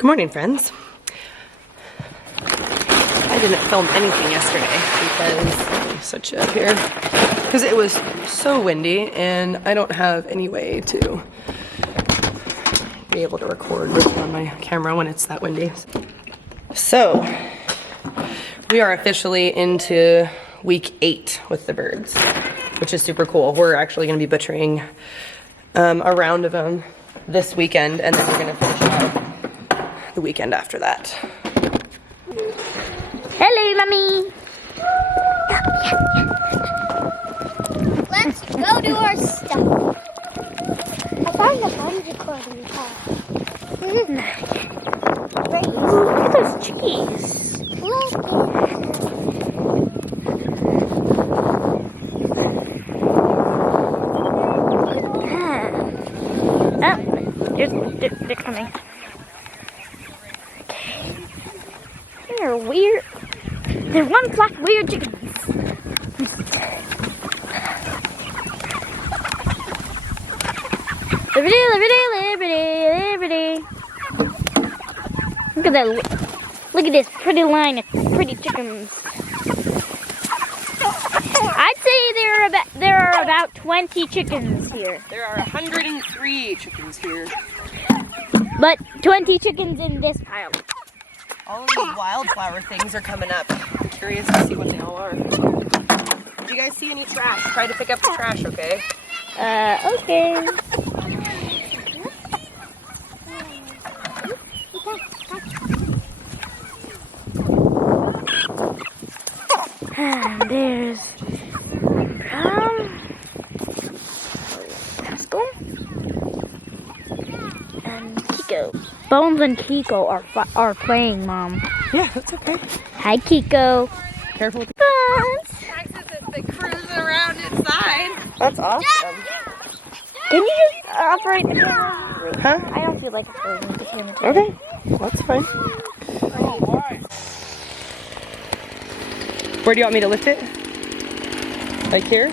Good morning, friends. I didn't film anything yesterday because, let me switch it up here, because it was so windy and I don't have any way to be able to record on my camera when it's that windy. So, we are officially into week 8 with the birds, which is super cool. We're actually going to be butchering a round of them this weekend, and then we're going to finish out the weekend after that. Hello, Mommy. Let's go do our stuff. I found a bunch recording car. Look at those cheese. They're coming. Okay. They're weird. They're one flock weird chickens. Liberty, liberty, liberty, liberty. Look at that. Look at this pretty line of pretty chickens. I'd say there are about 20 chickens here. There are 103 chickens here. But 20 chickens in this pile. All of these wildflower things are coming up. I'm curious to see what they all are. Did you guys see any trash? Try to pick up the trash, okay? Okay. There's Pascal and Kiko. Bones and Kiko are playing, Mom. Yeah, that's okay. Hi, Kiko. Careful. Bones. They're cruising around inside. That's awesome. Can you just operate the camera? Huh? I don't feel like operating the camera today. Okay, that's fine. Where do you want me to lift it? Like here?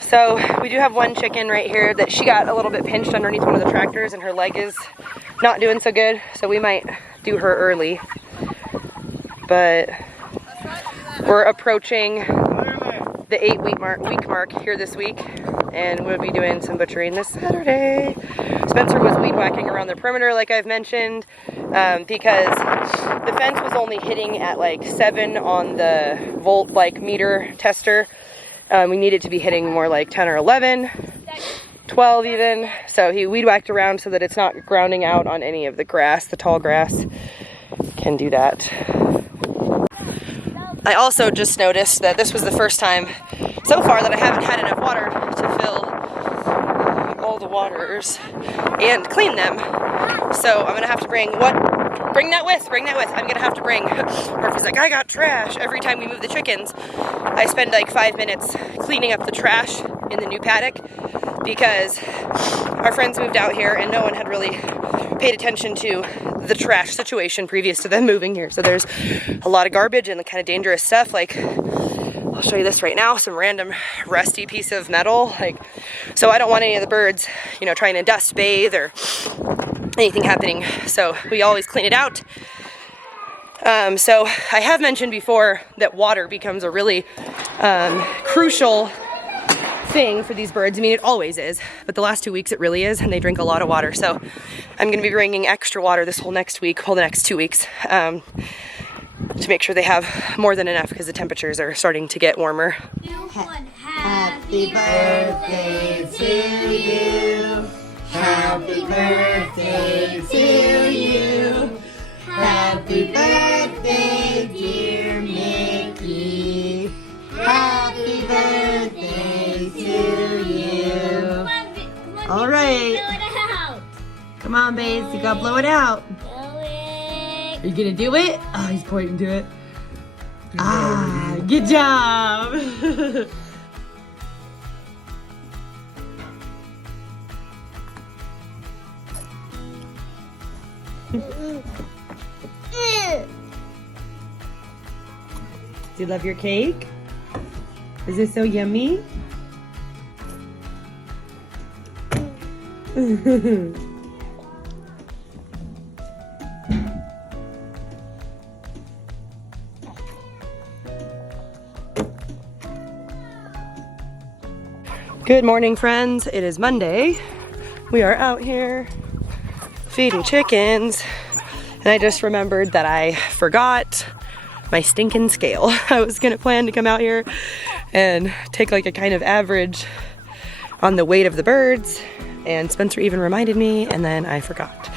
So we do have one chicken right here that she got a little bit pinched underneath one of the tractors and her leg is not doing so good, so we might do her early. But we're approaching the 8-week mark here this week, and we'll be doing some butchering this Saturday. Spencer was weed whacking around the perimeter like I've mentioned, because the fence was only hitting at like 7 on the volt meter tester. We needed to be hitting more like 10 or 11, 12 even. So he weed whacked around so that it's not grounding out on any of the grass. The tall grass can do that. I also just noticed that this was the first time so far that I haven't had enough water to fill all the waters and clean them. So I'm gonna have to bring bring that with. I'm gonna have to bring, Murphy's like, I got trash. Every time we move the chickens, I spend like 5 minutes cleaning up the trash in the new paddock because our friends moved out here and no one had really paid attention to the trash situation previous to them moving here. So there's a lot of garbage and the kind of dangerous stuff. Like, I'll show you this right now, some random rusty piece of metal. So I don't want any of the birds, trying to dust bathe or anything happening. So we always clean it out. So I have mentioned before that water becomes a really crucial thing for these birds. I mean, it always is, but the last 2 weeks it really is, and they drink a lot of water. So I'm going to be bringing extra water this whole next 2 weeks, to make sure they have more than enough because the temperatures are starting to get warmer. Happy birthday to you. Happy birthday to you. Happy birthday, dear Mickey. Happy birthday to you. All right. Come on, babes. You gotta blow it out. Are you gonna do it? Oh, he's pointing to it. Ah, good job. Do you love your cake? Is it so yummy? Good morning, friends. It is Monday. We are out here feeding chickens, and I just remembered that I forgot my stinking scale. I was gonna plan to come out here and take like a kind of average on the weight of the birds, and Spencer even reminded me, and then I forgot.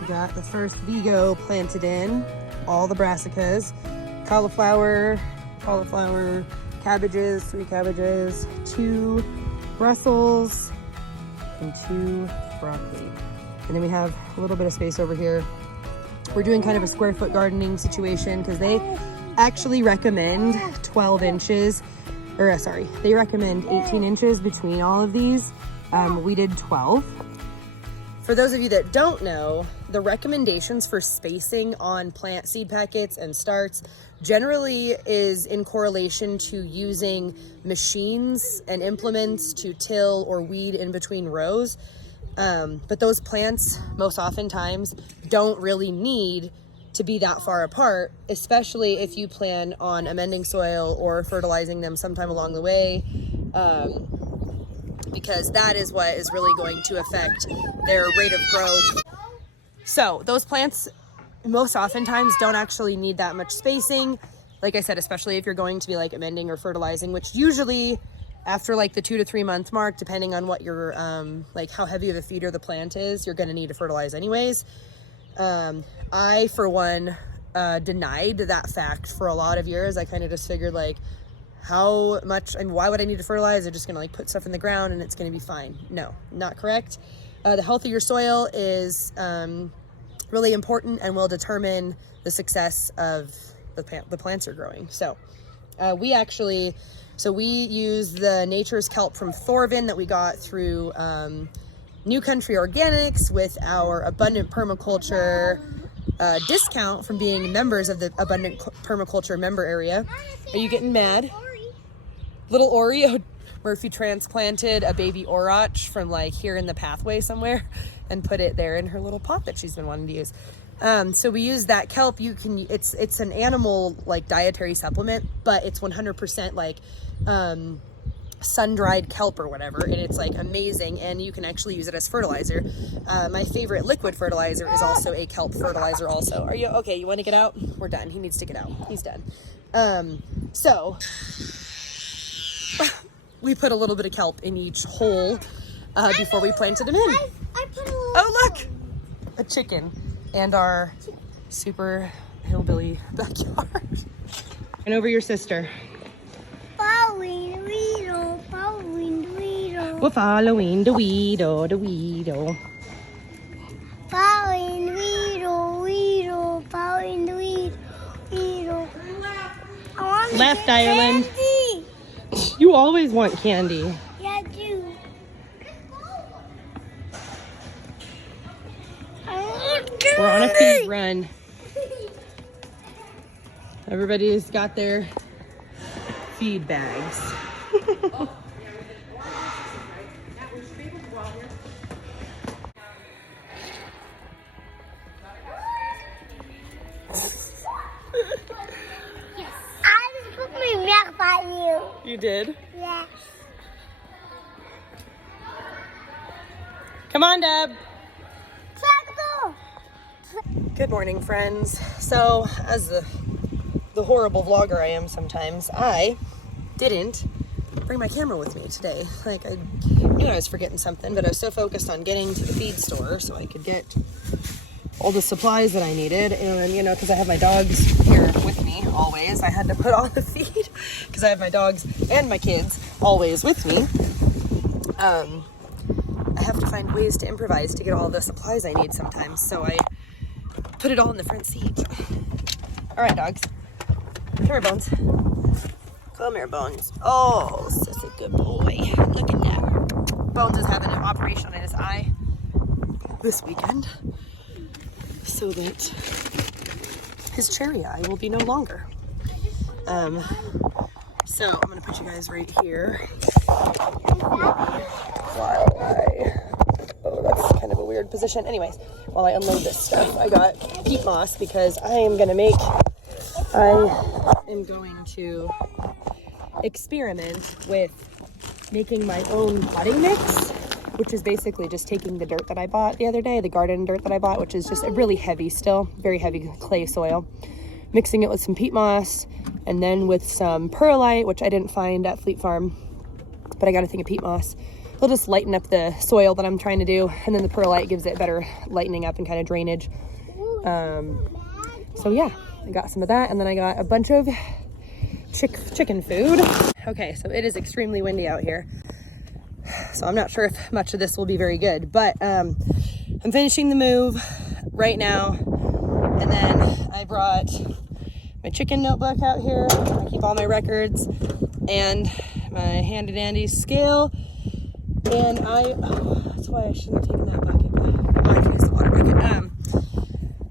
We got the first Vigo planted in, all the brassicas, cauliflower, cabbages, 3 cabbages, 2 Brussels, and 2 broccoli. And then we have a little bit of space over here. We're doing kind of a square foot gardening situation because they actually recommend 12 inches, or sorry, they recommend 18 inches between all of these. We did 12. For those of you that don't know, the recommendations for spacing on plant seed packets and starts generally is in correlation to using machines and implements to till or weed in between rows. But those plants most oftentimes don't really need to be that far apart, especially if you plan on amending soil or fertilizing them sometime along the way, because that is what is really going to affect their rate of growth. So those plants most oftentimes don't actually need that much spacing. Like I said, especially if you're going to be like amending or fertilizing, which usually after like the 2 to 3 month mark, depending on what your, like how heavy of a feeder the plant is, you're going to need to fertilize anyways. I, for one, denied that fact for a lot of years. I kind of just figured like, how much and why would I need to fertilize? They're just going to like put stuff in the ground and it's going to be fine. No, not correct. The health of your soil is really important and will determine the success of the plants are growing. So we use the Nature's Kelp from Thorvin that we got through New Country Organics with our Abundant Permaculture discount from being members of the Abundant Permaculture member area. Are you getting mad? Little Oreo, Murphy transplanted a baby orach from like here in the pathway somewhere and put it there in her little pot that she's been wanting to use. So we use that kelp. It's an animal like dietary supplement, but it's 100% like sun-dried kelp or whatever, and it's like amazing, and you can actually use it as fertilizer. My favorite liquid fertilizer is also a kelp fertilizer also. Are you okay? You want to get out? We're done. He needs to get out. He's done. So we put a little bit of kelp in each hole before we planted them in. I put a little. Oh, look! A chicken and our super hillbilly backyard. And over your sister. Following Weedle, following Weedle. We're following the Weedle, the Weedle. Following Weedle, Weedle, following the Weedle. I want to Left, get Ireland. candy. You always want candy. Yeah, I do. I want candy. We're on a feed run. Everybody's got their feed bags. I just put my milk on you. You did? Yes. Come on, Deb. Tractor. Good morning, friends. So, as the horrible vlogger I am sometimes, I didn't bring my camera with me today. Like, I knew I was forgetting something, but I was so focused on getting to the feed store so I could get all the supplies that I needed. And, you know, because I have my dogs here with me always, I had to put all the feed because I have my dogs and my kids always with me. I have to find ways to improvise to get all the supplies I need sometimes. So I put it all in the front seat. All right, dogs. Come here, Bones. Come here, Bones. Oh, such a good boy. Look at that. Bones is having an operation on his eye this weekend so that his cherry eye will be no longer. So I'm gonna put you guys right here. Oh, that's kind of a weird position. Anyways, while I unload this stuff, I got peat moss because I am going to experiment with making my own potting mix, which is basically just taking the dirt that I bought the other day, the garden dirt that I bought, which is just really heavy still, very heavy clay soil, mixing it with some peat moss and then with some perlite, which I didn't find at Fleet Farm, but I got a thing of peat moss. It'll just lighten up the soil that I'm trying to do, and then the perlite gives it better lightening up and kind of drainage. So yeah, I got some of that, and then I got a bunch of chicken food. Okay, so it is extremely windy out here, so I'm not sure if much of this will be very good, but I'm finishing the move right now, and then I brought my chicken notebook out here. I keep all my records, and my handy dandy scale. And that's why I shouldn't have taken that bucket. Oh, I can use the water bucket.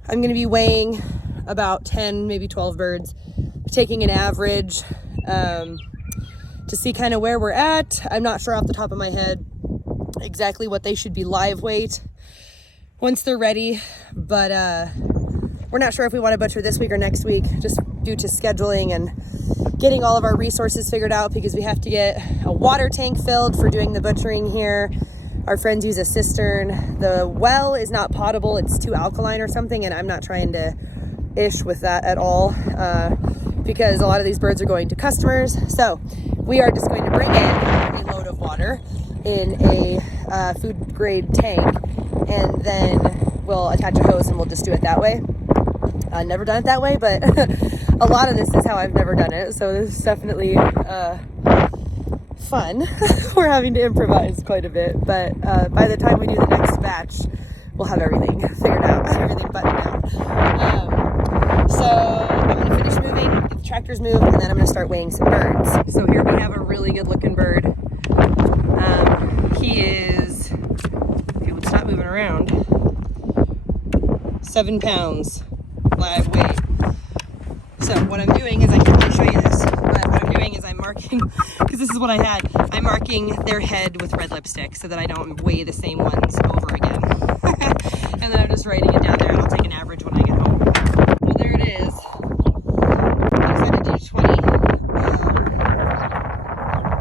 I'm going to be weighing about 10, maybe 12 birds, taking an average to see kind of where we're at. I'm not sure off the top of my head exactly what they should be live weight once they're ready, but we're not sure if we want to butcher this week or next week, just due to scheduling and getting all of our resources figured out, because we have to get a water tank filled for doing the butchering here. Our friends use a cistern. The well is not potable, it's too alkaline or something, and I'm not trying to ish with that at all, because a lot of these birds are going to customers. So we are just going to bring in a load of water in a food grade tank, and then we'll attach a hose and we'll just do it that way. I've never done it that way, but a lot of this is how I've never done it, so this is definitely fun. We're having to improvise quite a bit, but by the time we do the next batch, we'll have everything figured out, everything buttoned down. So I'm going to finish moving, get the tractors moved, and then I'm going to start weighing some birds. So here we have a really good looking bird. He is, okay, let's stop moving around, 7 pounds live weight. So what I'm doing is, I can't really show you this, but what I'm doing is I'm marking, because this is what I had, I'm marking their head with red lipstick so that I don't weigh the same ones over again. And then I'm just writing it down there, and I'll take an average when I get home. Well, there it is. I decided to do 20.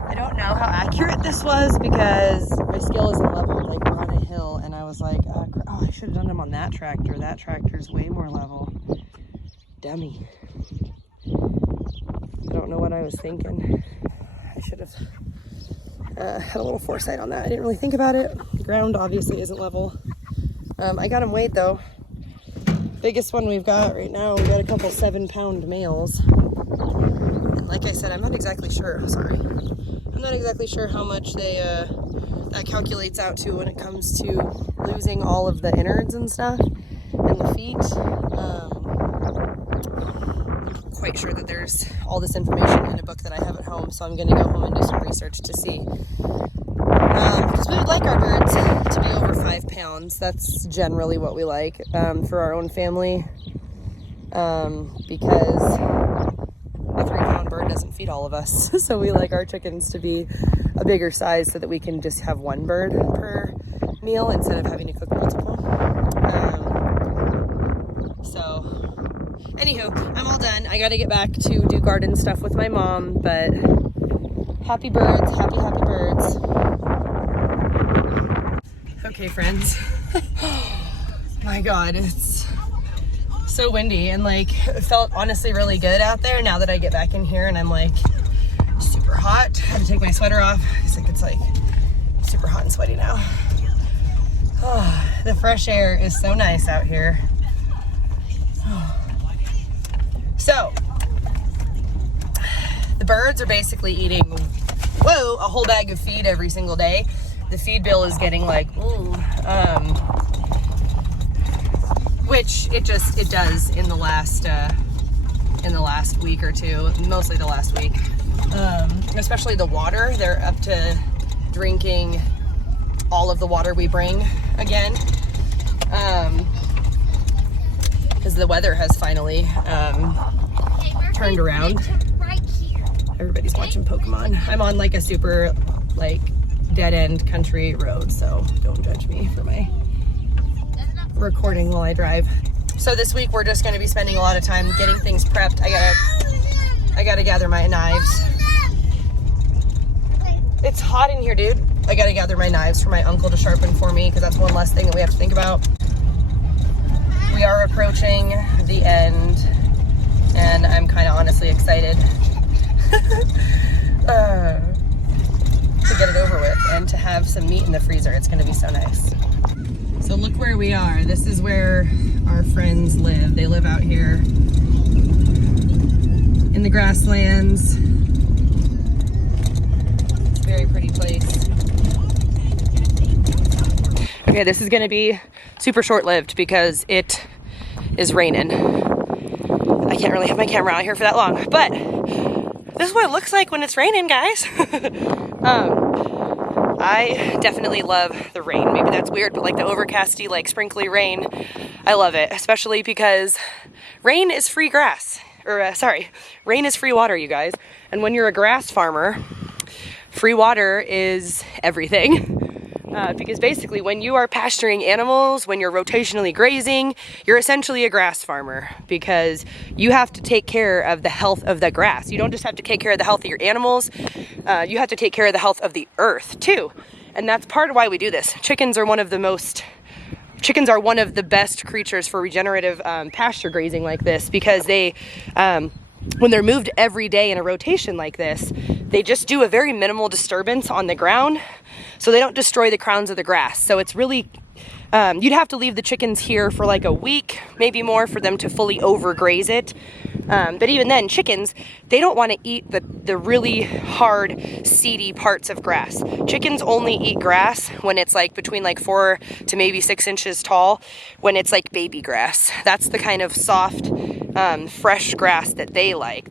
I don't know how accurate this was, because my scale isn't level. Like, we're on a hill, and I was like, oh, I should have done them on that tractor. That tractor's way more level. Dummy. I don't know what I was thinking. I should have had a little foresight on that. I didn't really think about it. The ground obviously isn't level. I got them weighed though. Biggest one we've got right now, we got a couple 7-pound males. And like I said, I'm not exactly sure, sorry. I'm not exactly sure how much they, that calculates out to when it comes to losing all of the innards and stuff, and the feet. Quite sure that there's all this information in a book that I have at home, so I'm going to go home and do some research to see. Because we would like our birds to be over 5 pounds. That's generally what we like for our own family, because a 3-pound bird doesn't feed all of us. So we like our chickens to be a bigger size so that we can just have one bird per meal instead of having to cook multiple. Anywho, I'm all done. I gotta get back to do garden stuff with my mom, but happy birds, happy birds. Okay, friends. My God, it's so windy, and like, it felt honestly really good out there now that I get back in here and I'm like super hot. I had to take my sweater off. It's like super hot and sweaty now. Oh, the fresh air is so nice out here. So, the birds are basically eating, a whole bag of feed every single day. The feed bill is getting like, which it does in the last week or two, mostly the last week. Especially the water, they're up to drinking all of the water we bring again. Because the weather has finally turned around. Everybody's watching Pokemon. I'm on like a super dead-end country road, so don't judge me for my recording while I drive. So this week we're just going to be spending a lot of time getting things prepped. I gotta gather my knives. It's hot in here, dude. I gotta gather my knives for my uncle to sharpen for me, because that's one less thing that we have to think about. We are approaching the end, and I'm kind of honestly excited to get it over with and to have some meat in the freezer. It's going to be so nice. So look where we are. This is where our friends live. They live out here in the grasslands. It's a very pretty place. Okay, this is going to be super short-lived because it is raining. I can't really have my camera out here for that long, but this is what it looks like when it's raining, guys. I definitely love the rain. Maybe that's weird, but like the overcasty, sprinkly rain, I love it, especially because rain is free grass. Rain is free water, you guys. And when you're a grass farmer, free water is everything. Because basically when you are pasturing animals, when you're rotationally grazing, you're essentially a grass farmer because you have to take care of the health of the grass. You don't just have to take care of the health of your animals, you have to take care of the health of the earth too. And that's part of why we do this. Chickens are one of the best creatures for regenerative pasture grazing like this because they, when they're moved every day in a rotation like this, they just do a very minimal disturbance on the ground, so they don't destroy the crowns of the grass. So it's really, you'd have to leave the chickens here for like a week, maybe more, for them to fully overgraze it. But even then, chickens, they don't want to eat the really hard, seedy parts of grass. Chickens only eat grass when it's like between like 4 to maybe 6 inches tall, when it's like baby grass. That's the kind of soft, fresh grass that they like.